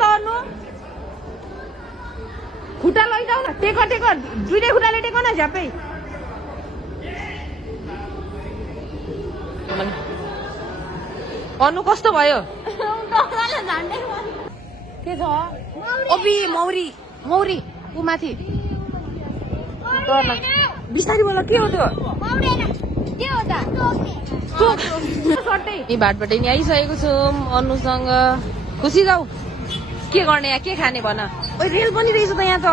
त अनु खुट्टा लैजाऊ न टेक टेक दुईटै खुट्टाले टेक न झ्यापै अनु कस्तो भयो के छ ओबी मौरी मौरी ऊ माथि बिस्तारी बोल के हो त्यो भाटबाट नि आइसकेको छौँ अनुसँग खुसी जाऊ के गर्ने यहाँ के खाने भन ओइ रेल पनि रहेछ त यहाँ त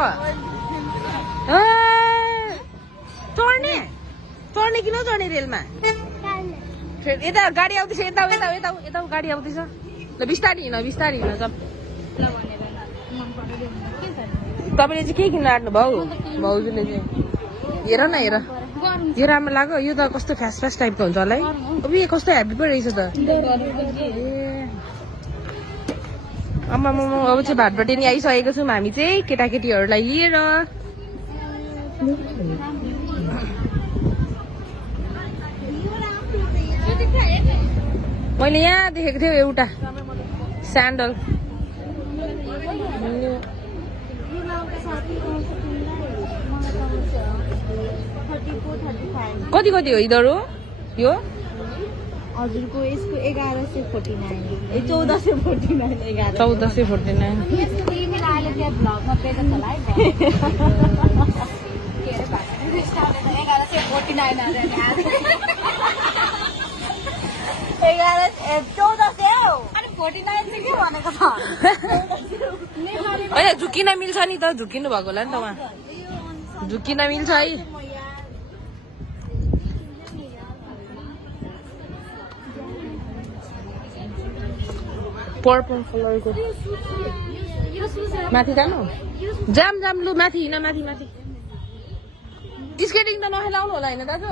चढ्ने चढ्ने कि नचढ्ने रेलमा यता गाडी आउँदैछ यता यता यता यता गाडी आउँदैछ ल बिस्तारी हिँड सब तपाईँले चाहिँ के किन्न आँट्नु भयो भाउजूले चाहिँ हेर न हेर यो राम्रो लाग्यो यो त कस्तो फ्यास फ्यास टाइपको हुन्छ होला है अब यो कस्तो हेभी पो रहेछ त आमा अब चाहिँ भाटबाट नि आइसकेको छौँ हामी चाहिँ केटाकेटीहरूलाई लिएर मैले यहाँ देखेको थिएँ एउटा स्यान्डल कति कति हो यिनीहरू यो हजुरको यसको 1149 1449 होइन झुकिन मिल्छ नि त झुकिनु भएको होला नि त उहाँ झुकिन मिल्छ है पर्पल कलरको माथि जानु जाम जाम लु माथि हिँड माथि माथि स्केटिङ त नखेलाउनु होला होइन दाजु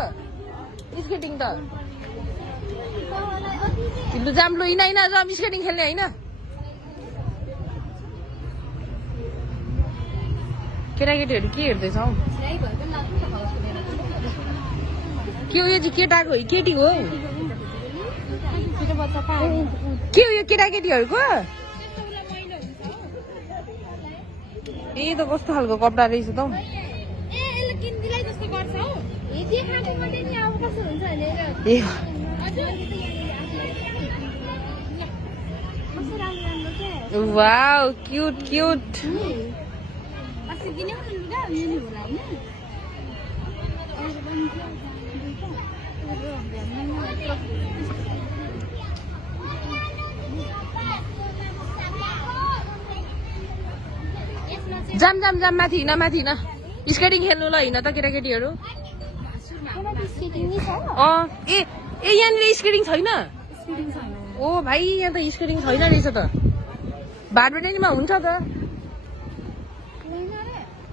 स्केटिङ त लु जाम लु हिँड जाम स्केटिङ खेल्ने होइन केटाकेटीहरू के हेर्दैछौ के हो यो चाहिँ केटाको हो केटी हो के हो यो केटाकेटीहरूको ए त कस्तो खालको कपडा रहेछ त वाउ क्यूट क्यूट जाम जाम जाम माथि हिँड स्केटिङ खेल्नु ल हिँड त केटाकेटीहरू ए यहाँनिर स्केटिङ छैन ओ भाइ यहाँ त स्केटिङ छैन रहेछ त भाटबेटेनीमा हुन्छ त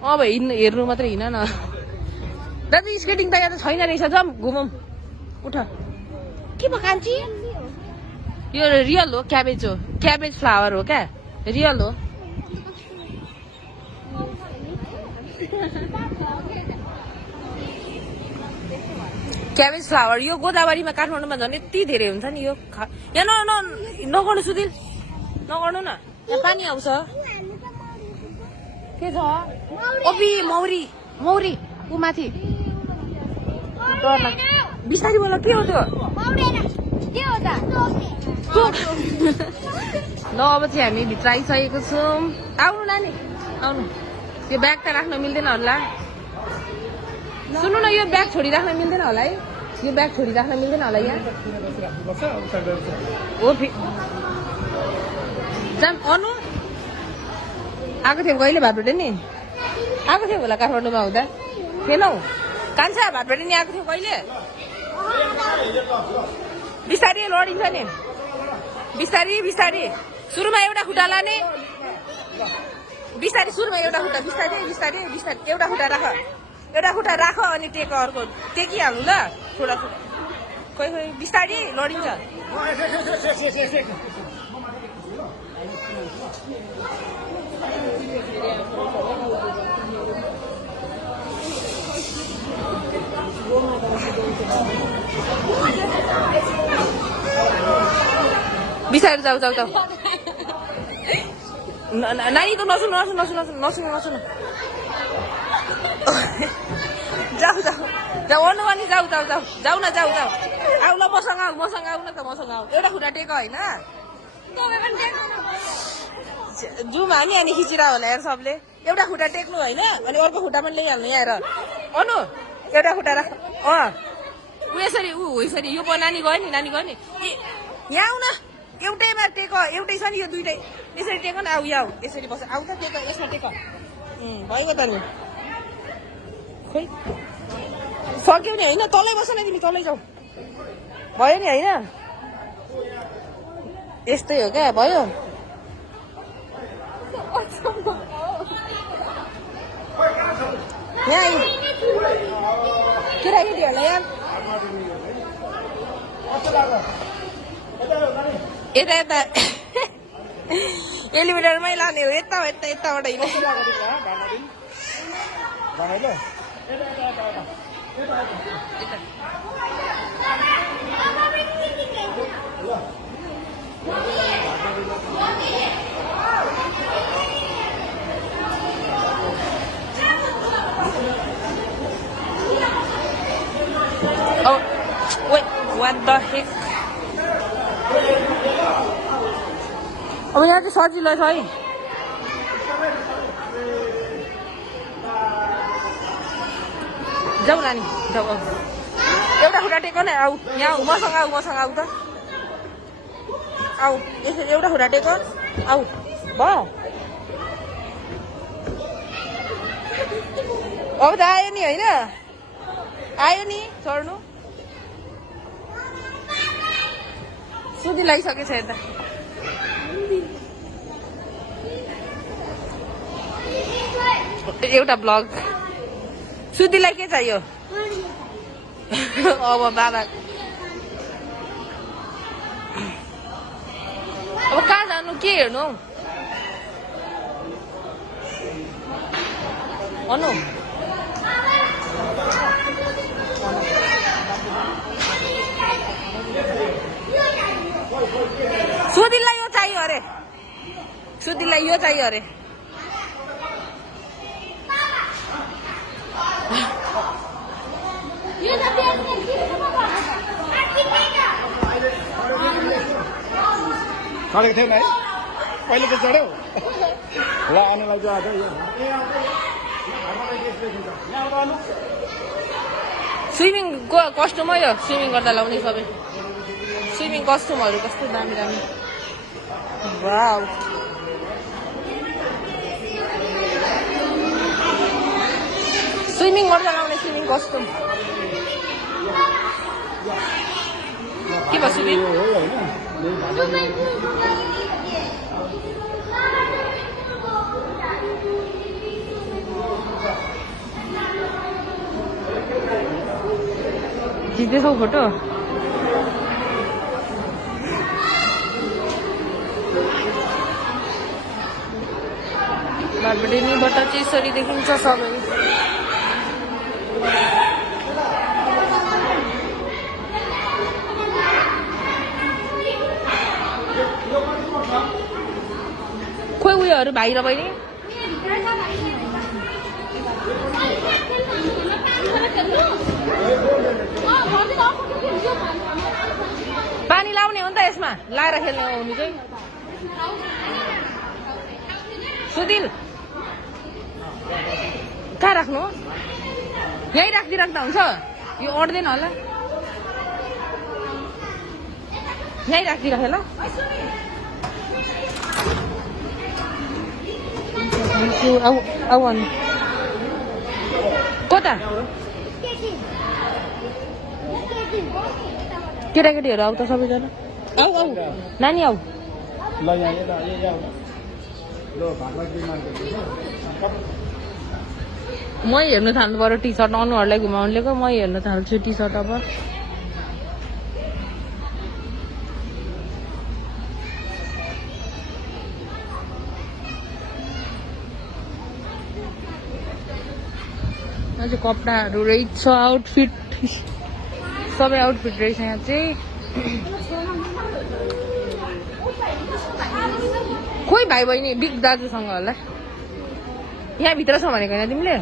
अब हेर्नु मात्रै हिँड न दाजु स्केटिङ त यहाँ त छैन रहेछ जाउँ घुमौँ उठ के भयो कान्छी यो रियल हो क्याबेज फ्लावर हो क्या रियल हो क्याबेज फ्लावर यो गोदावरीमा काठमाडौँमा झन् यति धेरै हुन्छ नि यो यहाँ नगर्नु सुदिल नगर्नु न यहाँ पानी आउँछ के छ ओबी मौरी मौरी ऊ माथि बिस्तारी बोल के हो त्यो ल अब चाहिँ हामी भित्र आइसकेको छौँ आउनु नानी आउनु यो ब्याग त राख्न मिल्दैन होला सुन्नु न यो ब्याग छोडिराख्न मिल्दैन होला है यो ब्याग छोडिराख्न मिल्दैन होला यहाँ हो जाम अनु आएको थियौँ कहिले भाटबाट नि आएको थियो होला काठमाडौँमा हुँदा थिएनौ कान्छा भाटबाट नि आएको थियो कहिले बिस्तारी लडिन्छ नि बिस्तारी बिस्तारी सुरुमा एउटा खुट्टा लाने बिस्तारी सुरुमा एउटा खुट्टा बिस्तारी बिस्तारी बिस्तारी एउटा खुट्टा राख अनि टेक अर्को टेकिहाल्नु ल थोडा खोइ खोइ बिस्तारी लडिन्छ बिस्तारै जाऊ नानी त नसुन नसुन नसुन नसुन नसुन नसुन जाऊ जाऊ जाऊ अनु अनि जाऊ जाऊ जाऊ जाऊ न जाऊ जाऊ आऊ ल मसँग आऊ न त मसँग आऊ एउटा खुट्टा टेक होइन जाउँ हामी अनि खिचिरा होला यार सबले एउटा खुट्टा टेक्नु होइन अनि अर्को खुट्टा पनि ल्याइहाल्नु यहाँ अनु एउटा खुट्टा राख ऊ यसरी ऊ यसरी यो नानी गयो नि यहाँ आऊ न एउटैमा टेक एउटै छ नि यो दुइटै यसरी टेक न आऊ यहाँ यसरी बस आऊ त टेक यसमा टेक भइगयो त नि खोइ सक्यौ नि होइन तलै बस न तिमी तलै जाऊ भयो नि होइन यस्तै हो क्या भयो यहाँ आयो केटाकेटीहरूलाई यहाँ यता यता एलिभेटरमै लाने हो यताबाट Oh, wait, what the heck? अब यहाँ चाहिँ सजिलो छ है जाऊ नानी जाऊ एउटा खुट्टा टेक न आऊ यहाँ मसँग आऊ त आऊ यसरी एउटा खुट्टा टेक आऊ भयो अब त आयो नि होइन आयो नि चढ्नु सुधी लागिसकेछ यता एउटा ब्लग सुधीलाई के चाहियो अब बाबा अब कहाँ जानु के हेर्नु अनु सुधीलाई यो चाहियो अरे चढेको थिएन है पहिले त चढ्यौ ल अनुलाई चाहिँ स्विमिङको कस्ट्युम हो स्विमिङ गर्दा लाउने सबै स्विमिङ कस्ट्युमहरू कस्तो दामी वाउ स्विमिङ गर्दा लाउने स्विमिङ कस्ट्युम के भयो स्विमिङ खिच्दैछौ फोटो बाटबाट चाहिँ यसरी देखिन्छ सबै खोइ उयोहरू भाइ र बहिनी पानी लाउने हो नि त यसमा लाएर खेल्ने हो हुनु चाहिँ सुदिल कहाँ राख्नु यहीँ राख्दा हुन्छ यो अट्दैन होला यहीँ राखिदिइराख ल आऊ अनि कता केटाकेटीहरू आऊ त सबैजना आऊ नानी आऊ म हेर्नु थाल्नु पर्यो टी सर्ट अनुहरूलाई घुमाउनुले म हेर्न थाल्छु टी सर्ट अब अझै कपडाहरू रहेछ आउटफिट सबै आउटफिट रहेछ यहाँ चाहिँ खोइ भाइ बहिनी बिग दाजुसँग होला यहाँभित्र छ भनेको होइन तिमीले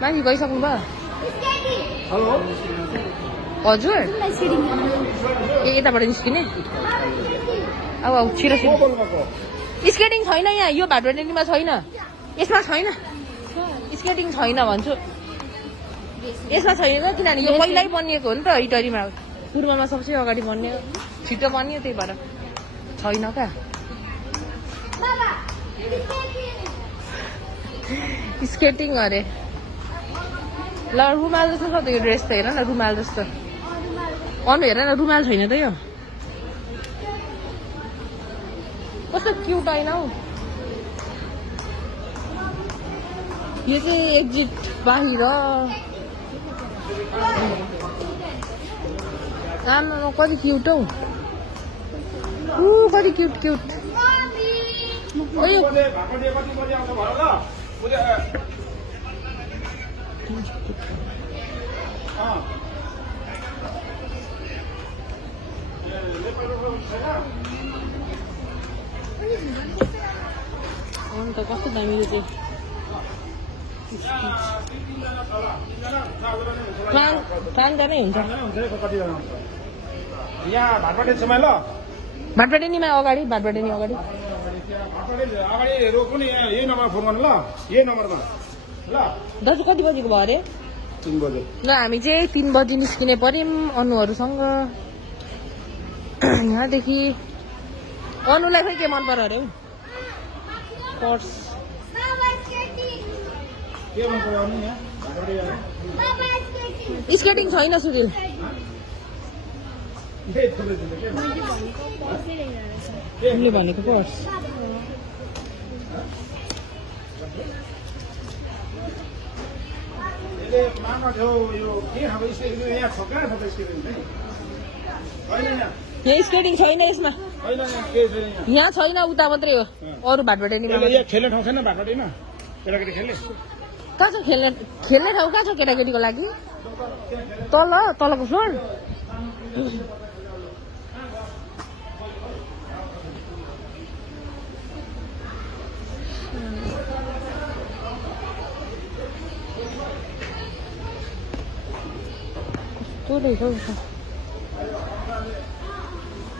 माथि गइसक्नु भयो हेलो हजुर ए यताबाट निस्किने अब छिटो छिटो स्केटिङ छैन यहाँ यो भाटबटेनीमा छैन यसमा छैन स्केटिङ छैन भन्छु यसमा छैन किनभने यो पहिल्यै बनिएको हो नि त इटरीमा पूर्वमा सबसे अगाडि बनिएको छिटो बनियो त्यही भएर छैन क्या स्केटिङ अरे ल रुमाल जस्तो छ त यो ड्रेस त हेर न रुमाल जस्तो अनु हेर न रुमाल छैन त यो कस्तो क्युट होइन हौ यो चाहिँ एक्जिट बाहिर आमामा कति क्युट हौ कति क्युट क्युट अन्त कस्तो दामी चाहिँ पाँचजनै हुन्छ यहाँ भाटपाटे छेउमा ल भाटबटेनीमा अगाडि भाटबटेनी अगाडि अगाडि रोक्नु नि यही नम्बरमा फोन गर्नु ल यही नम्बरमा ल दाजु कति बजीको भयो अरे 3 बजे ल हामी चाहिँ 3 बजी निस्किने पर्यौँ अनुहरूसँग यहाँदेखि अनुलाई खोइ के मन पर्यो अरे पर्स के मन पर्यो आउनु यहाँ भाटपाटे जाने स्केटिङ छैन सुनिल तिमीले भनेको पर्स यहाँ स्केटिङ छैन यसमा यहाँ छैन उता मात्रै हो अरू भाटबटेनीमा खेल्ने ठाउँ छैन भाटपाटेमा केटाकेटी खेल्ने कहाँ छ खेल्ने ठाउँ कहाँ छ केटाकेटीको लागि तलको फ्लोर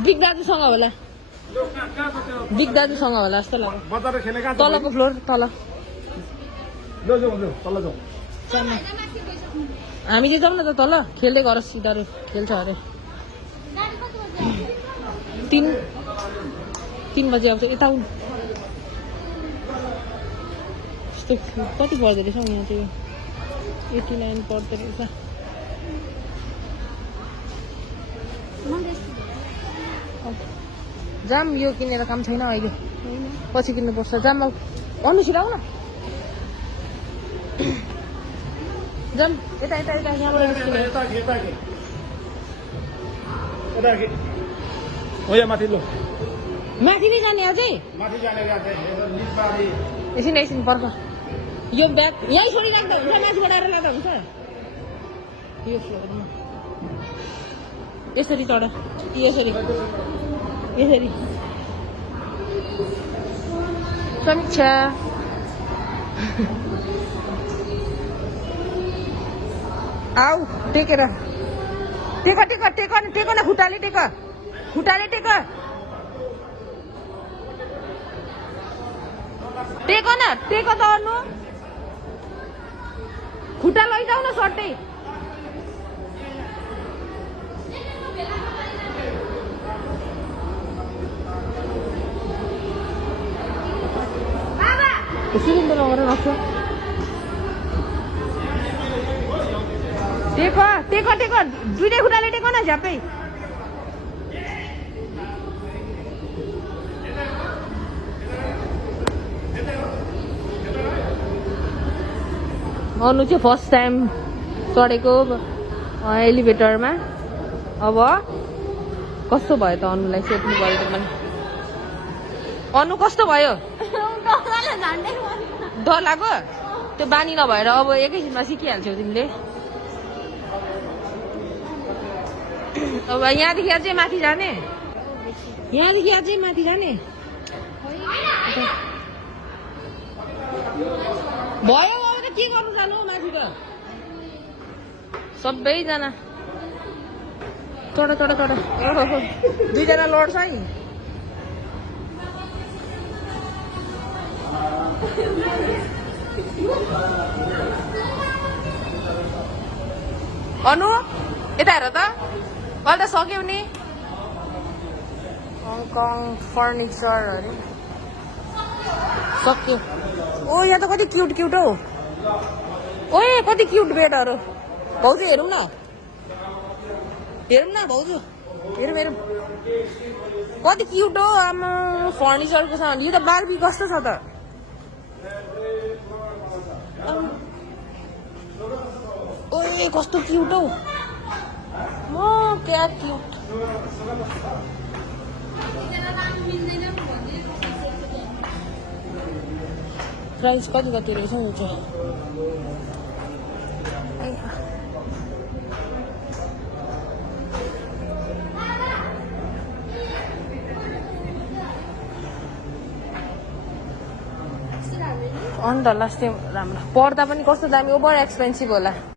बिग दाजुसँग होला बिग दाजुसँग होला जस्तो लाग्यो तलको फ्लोर तल हामी चाहिँ जाउँ न त तल खेल्दै गर सिधाहरू खेल्छ अरे 3 बजी आउँछ यता यस्तो कति पर्दो रहेछ यहाँ चाहिँ 89 पर्दो रहेछ जाम यो किनेर काम छैन अहिले पछि किन्नुपर्छ जाम अनु छिराउ न जाम यता यता यता यहाँबाट निस्किने माथि लो माथि नै जाने अझै माथि जाने एकछिन एकछिन पर्ख यो ब्याग यहीँ छोडिराख्दा हुन्छ माथिबाट आएर लाँदा हुन्छ यो फ्लोरमा यसरी चढ यसरी यसरी समीक्षा आऊ टेकेर टेक टेक टेक टेक न खुट्टाले टेक खुट्टाले टेक टेक न टेक त अनु खुट्टा लैजाऊ न सट्टै सिलिन्डर लगाएर राख्छ टेक टेक टेक दुईटै खुट्टाले टेक न झ्यापै अनु चाहिँ फर्स्ट टाइम चढेको एलिभेटरमा अब कस्तो भयो त अनुलाई सोध्नु पऱ्यो त पनि अनु कस्तो भयो डर लाग्यो त्यो बानी नभएर अब एकैछिनमा सिकिहाल्छौ तिमीले अब यहाँदेखि अझै माथि जाने यहाँदेखि अझै माथि जाने भयो अब त के गर्नु जानु हौ माथि त सबैजना चढ चढ चढ दुईजना लड्छ है अनु यता हेर त अहिले त सक्यौ नि हङकङ फर्निचर अरे सक्यो ओ यहाँ त कति क्युट क्युट हौ ओए कति क्युट बेडहरू भाउजू हेरौँ न भाउजू हेरौँ हेरौँ कति क्युट हो आमा फर्निचरको सामान यो त बार्बी कस्तो छ त ओए कस्तो क्युट हौ म क्या क्युट प्राइस कति कति रहेछ नि चाहिँ अन्त लास्ट टाइम राम्रो पर्दा पनि कस्तो दामी ओभर एक्सपेन्सिभ होला